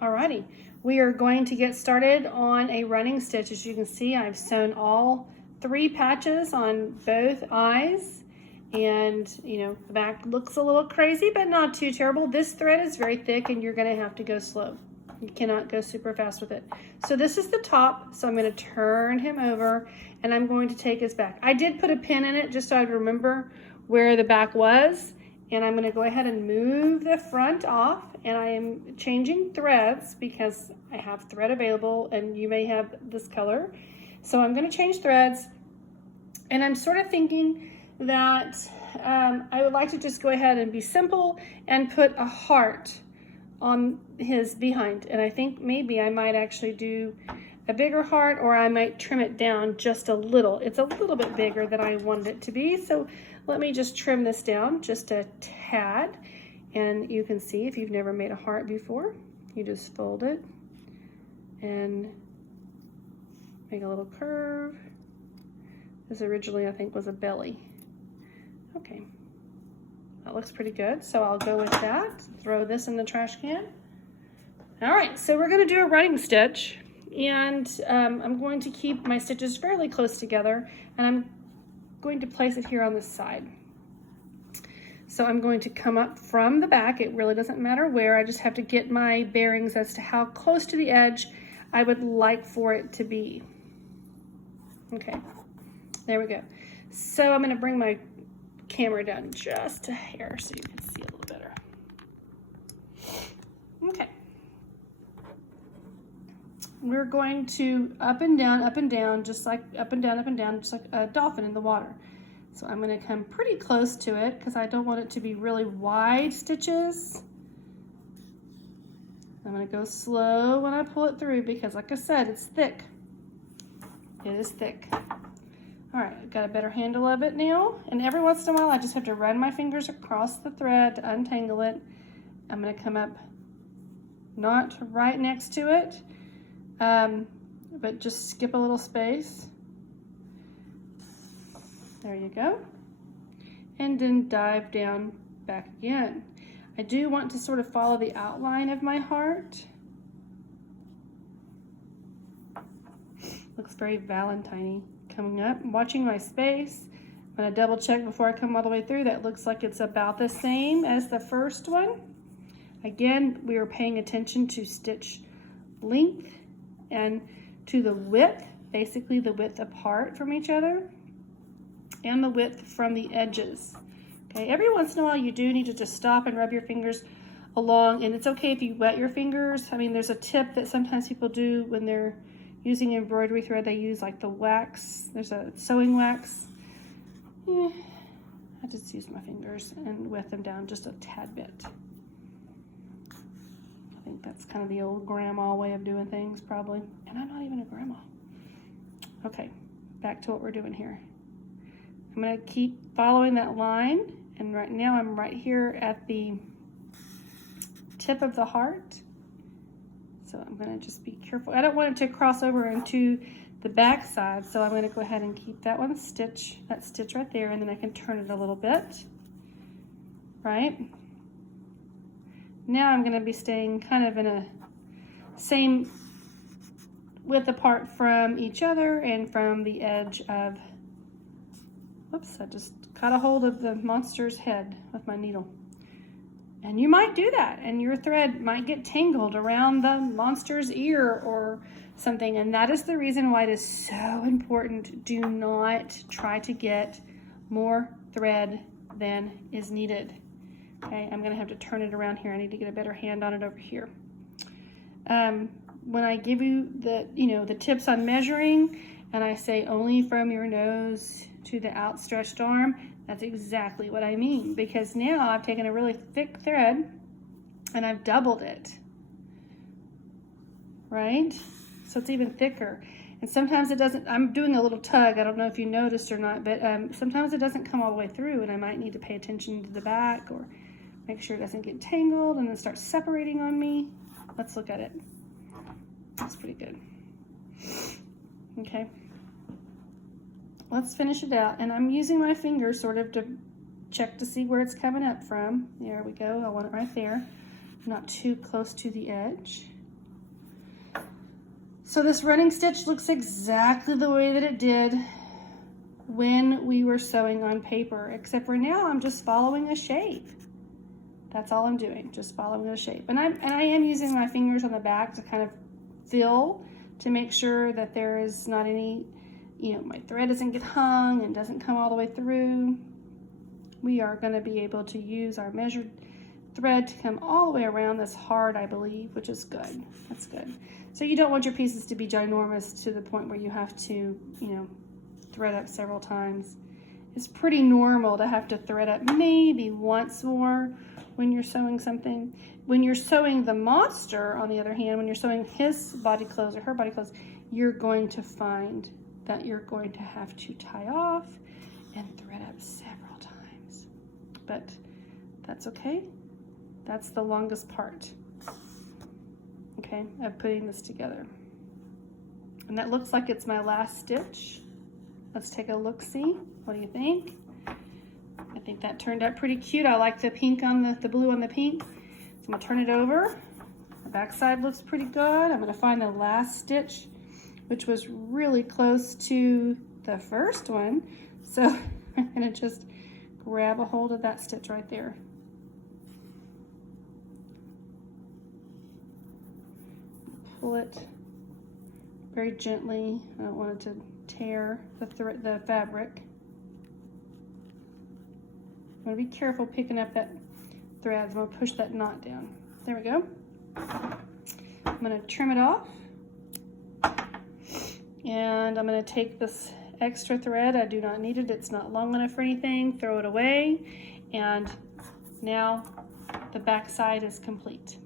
Alrighty, we are going to get started on a running stitch. As you can see, I've sewn all 3 patches on both eyes, and the back looks a little crazy, but not too terrible. This thread is very thick and you're going to have to go slow. You cannot go super fast with it. So this is the top, so I'm going to turn him over and I'm going to take his back. I did put a pin in it just so I'd remember where the back was. And I'm going to go ahead and move the front off, and I am changing threads because I have thread available and you may have this color. So I'm going to change threads, and I'm sort of thinking that I would like to just go ahead and be simple and put a heart on his behind. And I think maybe I might actually do a bigger heart, or I might trim it down just a little. It's a little bit bigger than I wanted it to be. So let me just trim this down just a tad. And you can see, if you've never made a heart before, you just fold it and make a little curve. This originally, I think, was a belly. Okay, that looks pretty good. So I'll go with that. Throw this in the trash can. All right, so we're gonna do a running stitch. And I'm going to keep my stitches fairly close together, and I'm going to place it here on this side. So I'm going to come up from the back. It really doesn't matter where. I just have to get my bearings as to how close to the edge I would like for it to be. Okay, there we go. So I'm going to bring my camera down just a hair so you can see a little better. Okay. We're going to up and down, just like up and down, just like a dolphin in the water. So I'm going to come pretty close to it because I don't want it to be really wide stitches. I'm going to go slow when I pull it through because, like I said, it's thick. It is thick. All right, I've got a better handle of it now. And every once in a while, I just have to run my fingers across the thread to untangle it. I'm going to come up not right next to it, but just skip a little space. There you go. And then dive down back again. I do want to sort of follow the outline of my heart. Looks very Valentine-y. Coming up, I'm watching my space. I'm going to double check before I come all the way through. That looks like it's about the same as the first one. Again, we are paying attention to stitch length and to the width, basically the width apart from each other, and the width from the edges. Okay, every once in a while you do need to just stop and rub your fingers along, and it's okay if you wet your fingers. I mean, there's a tip that sometimes people do when they're using embroidery thread. They use like the wax, there's a sewing wax. I just use my fingers and wet them down just a tad bit. I think that's kind of the old grandma way of doing things, probably. And I'm not even a grandma. Okay, back to what we're doing here. I'm going to keep following that line, and right now I'm right here at the tip of the heart. So I'm going to just be careful. I don't want it to cross over into the back side, so I'm going to go ahead and keep that one stitch, that stitch right there, and then I can turn it a little bit. Right? Now I'm going to be staying kind of in a same width apart from each other and from the edge of, whoops, I just caught a hold of the monster's head with my needle. And you might do that, and your thread might get tangled around the monster's ear or something, and that is the reason why it is so important. Do not try to get more thread than is needed. Okay, I'm gonna have to turn it around here. I need to get a better hand on it over here. When I give you the, the tips on measuring, and I say only from your nose to the outstretched arm, that's exactly what I mean, because now I've taken a really thick thread and I've doubled it, right? So it's even thicker. And sometimes it doesn't, I'm doing a little tug, I don't know if you noticed or not, but sometimes it doesn't come all the way through, and I might need to pay attention to the back or make sure it doesn't get tangled and then start separating on me. Let's look at it. That's pretty good. Okay. Let's finish it out, and I'm using my finger sort of to check to see where it's coming up from. There we go, I want it right there. Not too close to the edge. So this running stitch looks exactly the way that it did when we were sewing on paper, except for now I'm just following a shape. That's all I'm doing, just following a shape. And I am using my fingers on the back to kind of feel, to make sure that there is not any, you know, my thread doesn't get hung and doesn't come all the way through. We are going to be able to use our measured thread to come all the way around this heart, I believe, which is good. That's good. So you don't want your pieces to be ginormous to the point where you have to, you know, thread up several times. It's pretty normal to have to thread up maybe once more when you're sewing something. When you're sewing the monster, on the other hand, when you're sewing his body clothes or her body clothes, you're going to find that you're going to have to tie off and thread up several times. But that's okay. That's the longest part, okay, of putting this together. And that looks like it's my last stitch. Let's take a look-see. What do you think? I think that turned out pretty cute. I like the pink on the blue on the pink. So I'm gonna turn it over. The back side looks pretty good. I'm gonna find the last stitch, which was really close to the first one. So I'm gonna just grab a hold of that stitch right there. Pull it very gently. I don't want it to tear the fabric. I'm going to be careful picking up that thread. I'm going to push that knot down. There we go. I'm going to trim it off. And I'm going to take this extra thread. I do not need it. It's not long enough for anything. Throw it away. And now the back side is complete.